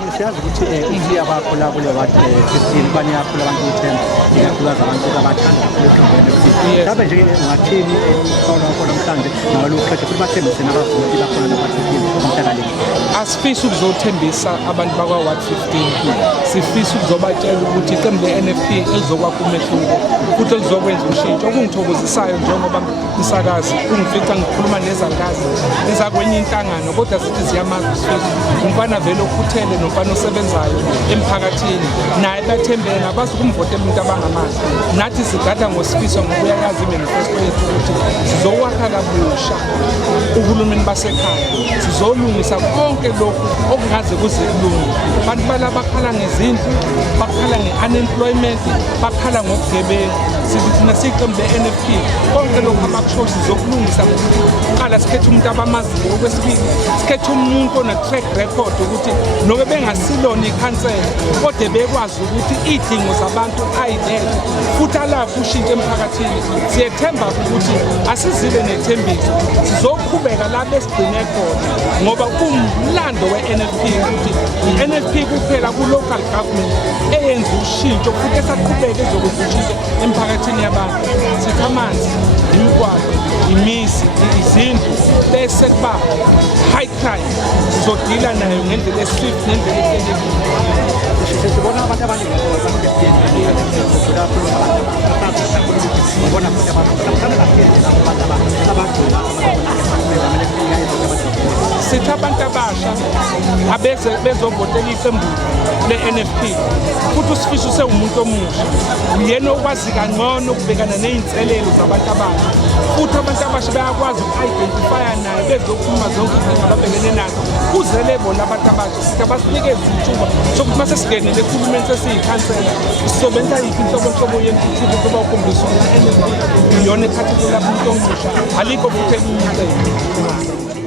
Madam siyazi ukuthi iyabakho la kule ward 15 bani yakhula abantu u10 ikakhulukazi abantu abathanda kakhulu iqembu mhlawumbe nje ungathini khona namhlanje ngalokho qedwe futhi bathembise nabavoti bakhona nabathile umhlakale asifisa ukuzothembisa abantu bakwa ward 15 sifisa ukuzobatshela ukuthi iqembu le-NFP elizokwakha umehluko futhi elizokwenza ushintsho okungithokozisayo njengoba umsakazi ungifica ngikhuluma nezangazi ezakwenye inhlangano kodwa zithi ziyamazi sifisa umfana vele okhuthele nomfana osebenzayo emphakathini naye bathembele nabazi ukumvota umuntu abangamazi nathi sigada ngosifiso ngokuyayazi imanifesto yethu ukuthi sizokwakha kabusha uhulumeni basekhaya sizolungisa konke lokhu okungaze kuze kulunge abantu balaba bakhala ngezindlu bakhala nge-unemployment bakhala ngobugebengu sithi thina siyiqembu le-NFP konke lokhu abakusho sizokulungisa ngokuthi qala sikhethe umuntu abamaziyo okwesibili sikhethe umuntu one-track record ukuthi nobe bengasilona ikhansela kodwa bekwazi ukuthi iy'dingo zabantu ayilethe futhi alapho ushintshe emphakathini siyethemba ukuthi asizibe nethembiso sizoqhubeka la besigcine khona ngoba kumlando we-NFP ukuthi i-NFP kuphela ku-local government eyenza ushintsho futhi esaqhubeka ezokwenza ushintsho emphakathini yabantu sithi amanzi imigwaqo imizi izindlu bese kuba high crime sizodila nayo ngendlela eswift ngendlela ehlelekile sibona abantu abaningi sithi abantu abasha abeze bezovotela iqembu le-NFP futhi uSifiso usewumuntu omusha uyena okwazi kangcono ukubhekana ney'nselelo zabantu abasha futhi abantu abasha bayakwazi uku-identifya naye bezokhuluma zonke izinto ababhekene nazo kuzele bona abantu abasha sithi abasinikeze ithuba sokuthi uma sesingenele ekhulumeni sesiyikhansela sizobenza yiphi inhlobonhlobo yentuthuko kuba ukhombisa ukuthi i-NFP iyona ephathekela umuntu omusha alikho futhi elinye icebo.